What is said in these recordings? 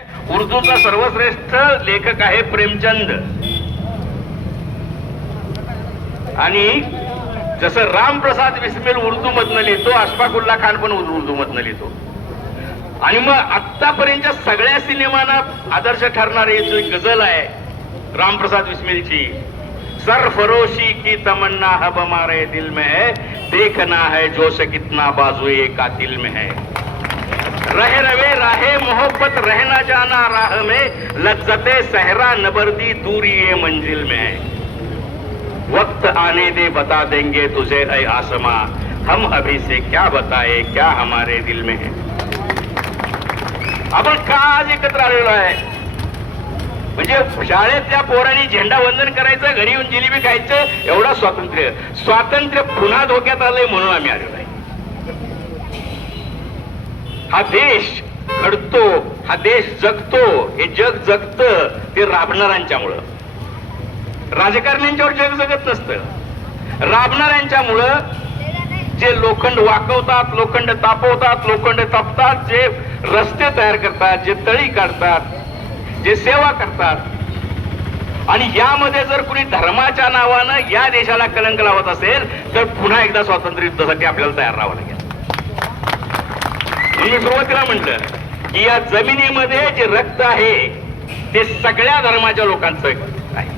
उर्दूचा सर्वश्रेष्ठ लेखक आहे प्रेमचंद. आणि जसं रामप्रसाद बिस्मिल उर्दू मधनं लिहितो, अशफाकुल्ला खान पण उर्दू मधनं लिहितो. आणि मग आतापर्यंतच्या सगळ्या सिनेमांना आदर्श ठरणारी जो गझल आहे रामप्रसाद बिस्मिलची, सरफरोशी की तमन्ना हब हमारे दिल में है, देखना है जोश कितना बाजुए कातिल में है. रहे रवे राहे मोहब्बत रहना जाना राह में, लज्जते सहरा नबर्दी दूरी ये मंजिल में है. वक्त आने दे बता देंगे तुझे ऐ आसमां, हम अभी से क्या बताए क्या हमारे दिल में है. आपण का आज एकत्र आलेलो आहे? म्हणजे शाळेतल्या पोरांनी झेंडा वंदन करायचं, घरी येऊन जिलेबी खायचं, एवढा स्वातंत्र्य पुन्हा धोक्यात आलंय म्हणून आम्ही आलेलो आहे. हा देश घडतो, हा देश जगतो, हे जग जगतं ते राबणाऱ्यांच्यामुळं. राजकारण्यांच्यावर जग जगत नसतं, राबणाऱ्यांच्यामुळं. जे लोखंड वाकवतात, लोखंड तापवतात, लोखंड तापतात, जे रस्ते तयार करतात, जे तळी काढतात, जे सेवा करतात. आणि यामध्ये जर कुणी धर्माच्या नावानं या देशाला कलंक लावत असेल तर पुन्हा एकदा स्वातंत्र्य युद्धासाठी आपल्याला तयार राहावं लागेल. मी सुरुवातीला म्हटलं की या जमिनीमध्ये जे रक्त आहे ते सगळ्या धर्माच्या लोकांचं आहे.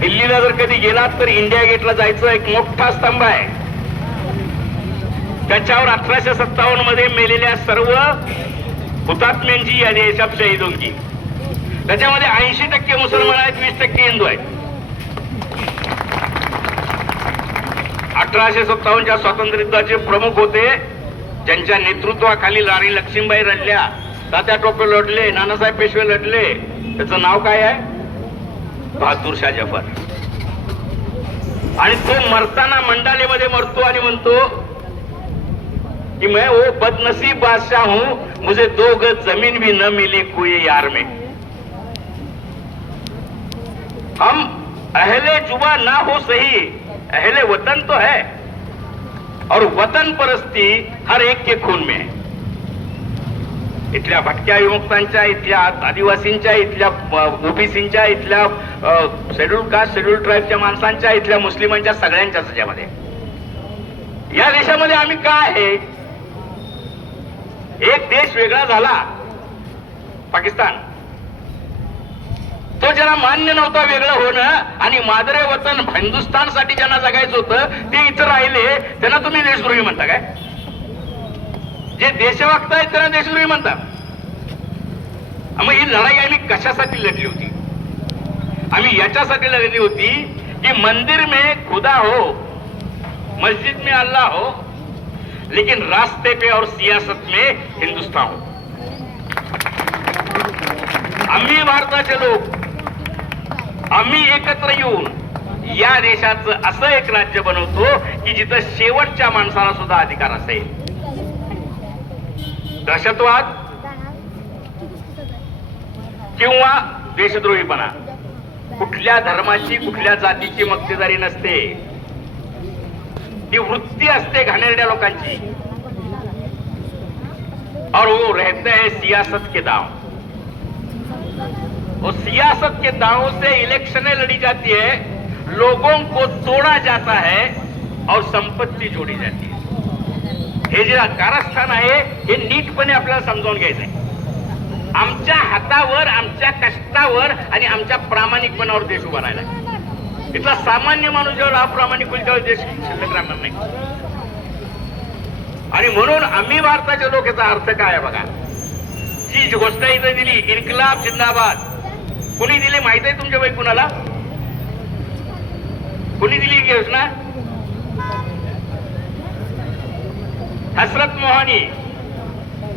दिल्लीला जर कधी गेलात तर इंडिया गेटला जायचं, एक मोठा स्तंभ आहे, त्याच्यावर 1857 मध्ये मेलेल्या सर्व हुतात्म्यांची यादी आहे, सब शहीदोंची. त्याच्यामध्ये 80% मुसलमान आहेत, 20% हिंदू आहेत. 1857च्या स्वातंत्र्य युद्धाचे प्रमुख होते, ज्यांच्या नेतृत्वाखाली राणी लक्ष्मीबाई लढल्या, तात्या टोपे लढले, नानासाहेब पेशवे लढले. त्याचं नाव काय आहे? बहादूर शाह जफर. आणि तो मरताना मंडालेमध्ये मरतो आणि म्हणतो कि मैं वो बदनसीब बादशाह हूं, मुझे 2 गज जमीन भी न मिली कोई यार में. हम अहले जुबा ना हो सही, अहले वतन तो है, और वतन परस्ती हर एक के खून में है. इथल्या भटक्या युवकांच्या, इथल्या आदिवासींच्या, इथल्या ओबीसींच्या, इथल्या शेड्यूल कास्ट शेड्यूल ट्राईबच्या माणसांच्या, इथल्या मुस्लिमांच्या, सगळ्यांच्या त्याच्यामध्ये. या देशामध्ये आम्ही काय आहे? एक देश वेगळा झाला पाकिस्तान, तो ज्यांना मान्य नव्हता वेगळं होणं, आणि मादरे वतन हिंदुस्थानसाठी ज्यांना जगायचं होतं ते इथं राहिले, त्यांना तुम्ही देशद्रोही म्हणता काय? जे देशभक्त आहेत त्यांना देशद्रोही म्हणतात. मग ही लढाई आम्ही कशासाठी लढली होती? आम्ही याच्यासाठी लढली होती की मंदिर में खुदा हो, मस्जिद में अल्लाह हो, लेकिन रास्ते पे और सियासत में हिंदुस्तान हो. आम्ही भारताचे लोक, आम्ही एकत्र येऊन या देशाचं असं एक राज्य बनवतो की जिथं शेवटच्या माणसाला सुद्धा अधिकार असेल. दहशतवाद किंवा देशद्रोहीपणा कुठल्या धर्माची, कुठल्या जातीची मक्तेदारी नसते, ती वृत्ती असते घाणेरड्या लोकांची. और वो रहते हैं सियासत के दांव. वो सियासत के दांव से इलेक्शनें लड़ी जाती है, लोगों को तोड़ा जाता है और संपत्ती जोड़ी जाती है. हे जे कारस्थान आहे हे नीटपणे आपल्याला समजावून घ्यायचं आहे. आमच्या हातावर, आमच्या कष्टावर आणि आमच्या प्रामाणिकपणावर देश उभा राहिला. इथला सामान्य माणूस जेव्हा अप्रामाणिक होईल तेव्हा देश शिल्लक राहणार नाही. आणि म्हणून आम्ही भारताचे लोक, याचा अर्थ काय आहे बघा. जी गोष्ट इथे दिली, इन्कलाब जिंदाबाद, कुणी दिली माहित आहे तुमच्या बाई? कुणाला? कुणी दिली ही घोषणा? हसरत मोहानी.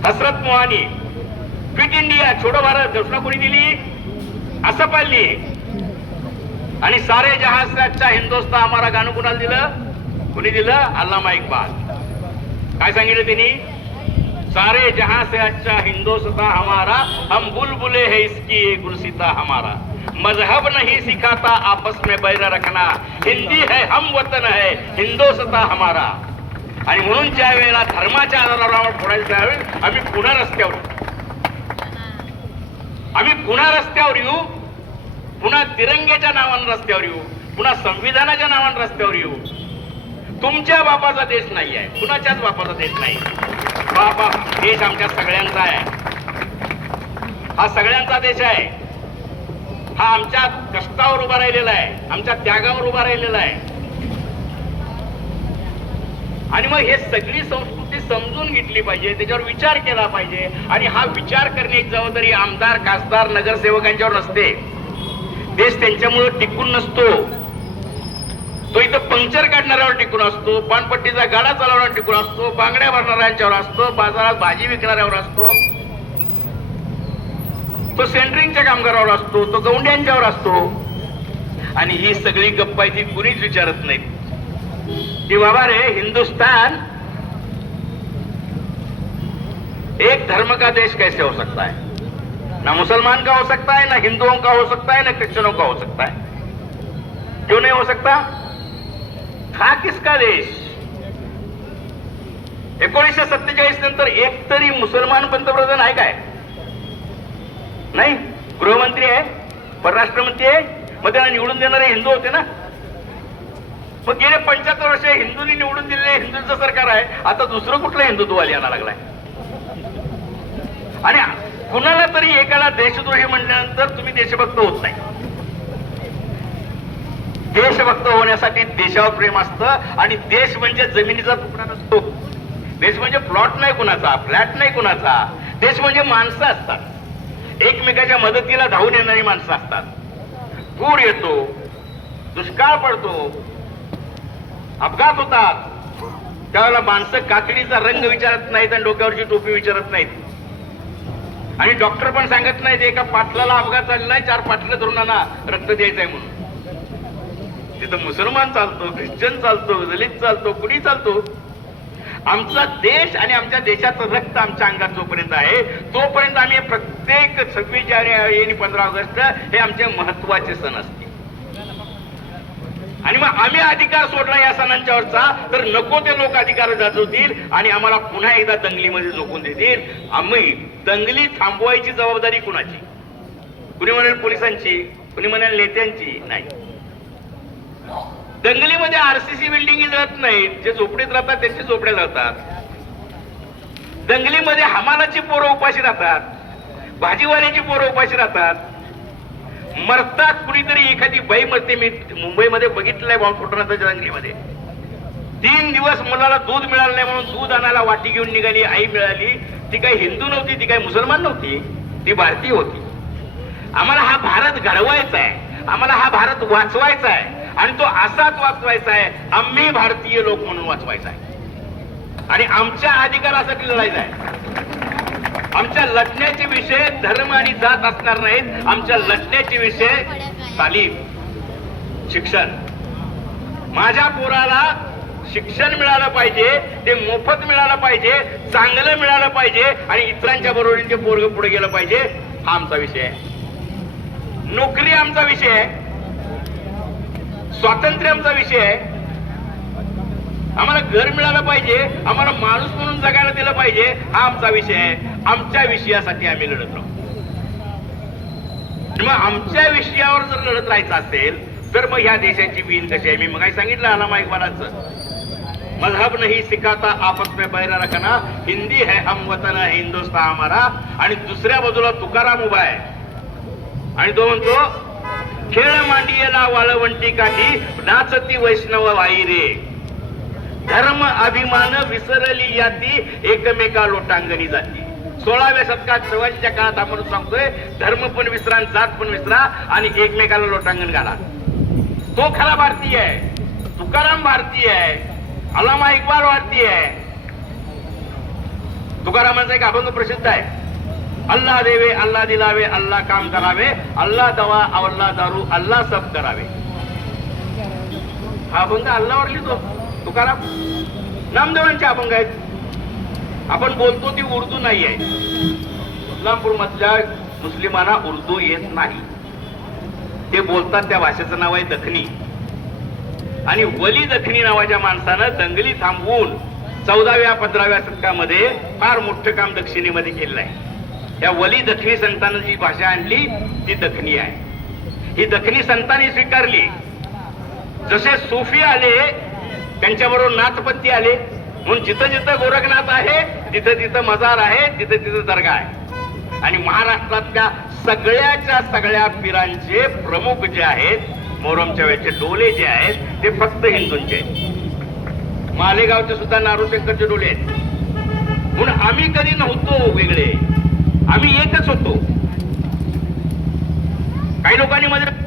हसरत मोहानी. क्विट इंडिया, छोडो भारत घोषणा कोणी दिली? असं पाहिली. आणि सारे जहां से अच्छा हिंदुस्तान हमारा गाणं कुणाला दिलं? कुणी दिलं? अल्लामा इक्बाल. काय सांगितलं त्यांनी? सारे जहां से अच्छा हिंदुस्तान हमारा, हम बुलबुले है इसकी ये गुलसिता हमारा. मजहब नहीं सिखाता आपस में बैर रखना, हिंदी है हम वतन है हिंदुस्तान हमारा. आणि म्हणून ज्या वेळेला धर्माच्या आधारावर फोडायला त्यावेळी आम्ही पुन्हा रस्त्यावर रस्त्यावर येऊ, पुन्हा तिरंग्याच्या नावानं रस्त्यावर येऊ, पुन्हा संविधानाच्या नावानं रस्त्यावर येऊ. तुमच्या बापाचा देश नाही आहे, कुणाच्याच बापाचा देश नाही. बापा देश आमच्या सगळ्यांचा आहे, हा सगळ्यांचा देश आहे. हा आमच्या कष्टावर उभा राहिलेला आहे, आमच्या त्यागावर उभा राहिलेला आहे. आणि मग हे सगळी संस्कृती समजून घेतली पाहिजे, त्याच्यावर विचार केला पाहिजे. आणि हा विचार करण्याची जबाबदारी आमदार, खासदार, नगरसेवकांच्यावर नसते. देश त्यांच्यामुळे टिकून नसतो, तो इथं पंक्चर काढणाऱ्यावर टिकून असतो, पानपट्टीचा गाडा चालवण्यावर टिकून असतो, बांगड्या भरणाऱ्यांच्यावर असतो, बाजारात भाजी विकणाऱ्यावर असतो, तो सेंटरिंगच्या कामगारावर असतो, तो गौंड्यांच्यावर असतो. आणि ही सगळी गप्पाई ती कुणीच विचारत नाहीत की बाबा रे, हिंदुस्तान एक धर्म का देश कैसे हो सकता है? ना मुसलमान का हो सकता है, ना हिंदुओं का हो सकता है, ना क्रिश्चियनों का हो सकता है. क्यों नहीं हो सकता? हा किसका देश? 1947 नंतर एक तरी मुसलमान पंतप्रधान आहे काय? नाही. गृहमंत्री आहे, परराष्ट्र मंत्री आहे, मग त्यांना निवडून देणारे हिंदू होते ना. मग गेले 75 वर्ष हिंदूंनी निवडून दिलेले हिंदूंचं सरकार आहे. आता दुसरं कुठलं हिंदुत्ववादी यायला लागलाय. आणि कुणाला तरी एकाला देशद्रोही म्हटल्यानंतर तुम्ही देशभक्त होत नाही. देशभक्त होण्यासाठी देशावर प्रेम असतं. आणि देश म्हणजे जमिनीचा तुकडा नसतो. देश म्हणजे प्लॉट नाही कुणाचा, फ्लॅट नाही कुणाचा. देश म्हणजे माणसं असतात, एकमेकाच्या मदतीला धावून येणारी माणसं असतात. पूर येतो, दुष्काळ पडतो, अपघात होतात, त्यावेळेला माणसं कातडीचा रंग विचारत नाहीत आणि डोक्यावरची टोपी विचारत नाहीत. आणि डॉक्टर पण सांगत नाहीत एका पाटलाला अपघात झालेला आहे, 4 पाटलं तरुणांना रक्त द्यायचंय म्हणून. तिथं मुसलमान चालतो, ख्रिश्चन चालतो, दलित चालतो, कुणी चालतो. आमचा देश आणि आमच्या देशाचं रक्त आमच्या अंगात जोपर्यंत आहे तोपर्यंत आम्ही प्रत्येक 26 जानेवारी आणि 15 ऑगस्ट हे आमचे महत्वाचे सण असतील. आणि मग आम्ही अधिकार सोडला या सणांच्यावरचा तर नको ते लोक अधिकार गाजवतील आणि आम्हाला पुन्हा एकदा दंगलीमध्ये झोकून देतील. आम्ही दंगली थांबवायची जबाबदारी कुणाची? कुणी म्हणेल पोलिसांची, कुणी म्हणेल नेत्यांची. नाही. दंगलीमध्ये आरसीसी बिल्डिंग जळत नाहीत, जे झोपडीत राहतात त्यांची झोपड्या जातात. दंगलीमध्ये हमालाची पोरं उपाशी राहतात, भाजीवाल्याची पोरं उपाशी राहतात, मरतात. कुणीतरी एखादी बाई मरते. मी मुंबईमध्ये बघितलंय बॉम्बस्फोटनाच्या दंगलीमध्ये 3 दिवस मुलाला दूध मिळालं नाही म्हणून दूध आणायला वाटी घेऊन निघाली आई मिळाली. ती काही हिंदू नव्हती, ती काही मुसलमान नव्हती, ती भारतीय होती. आम्हाला हा भारत घडवायचा आहे, आम्हाला हा भारत वाचवायचा आहे. आणि तो असाच वाचवायचा आहे, आम्ही भारतीय लोक म्हणून वाचवायचा आहे. आणि आमच्या अधिकारासाठी लढायचं आहे. आमच्या लढण्याचे विषय धर्म आणि जात असणार नाहीत. आमच्या लढण्याचे विषय तालीम, शिक्षण. माझ्या पोराला शिक्षण मिळालं पाहिजे, ते मोफत मिळालं पाहिजे, चांगलं मिळालं पाहिजे आणि इतरांच्या बरोबरीने ते पोरग पुढे गेलं पाहिजे. हा आमचा विषय आहे. नोकरी आमचा विषय आहे, स्वातंत्र्य आमचा विषय आहे. आम्हाला घर मिळालं पाहिजे, आम्हाला माणूस म्हणून जगायला दिलं पाहिजे, हा आमचा विषय आहे. आमच्या विषयासाठी आम्ही लढत राहू. मग आमच्या विषयावर जर लढत राहायचं असेल तर मग ह्या देशाची बीन कशी आहे? मी मग सांगितलं अलामा इक्बालांचं, मजहब नहीं सिखाता आपस में बैर रखना, हिंदी है हम वतन है हिंदुस्तान हमारा. आणि दुसऱ्या बाजूला तुकाराम उभा आहे आणि तो म्हणतो, खेळ मांडियेला वाळवंटी काठी नाचती वैष्णव वाई रे, धर्म अभिमान विसरली याती एकमेका लोटांगणी जाती. 16व्या शतकात शिवाजीच्या काळात आपण सांगतोय धर्म पण विसरा, जात पण विसरा आणि एकमेकाला लोटांगण घाला. तो खरा भारतीय आहे. तुकाराम भारतीय आहे, अलामा इक्बाल भारतीय आहे. तुकारामांचा एक अभंग प्रसिद्ध आहे, अल्लाह देवे अल्लाह दिलावे अल्लाह काम करावे, अल्लाह दवा अल्लाह दारू अल्लाह सब करावे. हा अभंग अल्लाहवर लिहितो तुकाराम. नामदेवांचे अभंग आहेत. आपण बोलतो ती उर्दू नाही आहे. इस्लामपूर मधल्या मुस्लिमांना उर्दू येत नाही, ते बोलतात त्या भाषेचं नाव आहे दखनी. आणि वली दखनी नावाच्या माणसानं दंगली थांबवून 14व्या 15व्या शतकामध्ये फार मोठं काम दक्षिणेमध्ये केलेलं आहे. या वली दखनी संतांनी जी भाषा आणली ती दखनी आहे. ही दखनी संतांनी स्वीकारली. जसे सूफी आले त्यांच्याबरोबर नाथपंथी आले, म्हणून जिथं जिथं गोरखनाथ आहे तिथं तिथं मजार आहे, तिथं तिथं दर्गा आहे. आणि महाराष्ट्रातल्या सगळ्याच्या सगळ्या पीरांचे प्रमुख जे आहेत, मोहरमच्या वेळेचे डोले जे आहेत ते फक्त हिंदूंचे आहेत. मालेगावचे सुद्धा नारूशंकरचे डोले आहेत. म्हणून आम्ही कधी नव्हतो वेगळे, आम्ही एकच होतो. काही लोकांनी मध्ये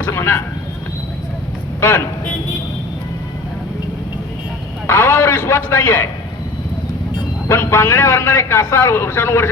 असं म्हणा, पण भावावर विश्वास नाही आहे. पण बांगड्या भरणारे कासार वर्षानुवर्ष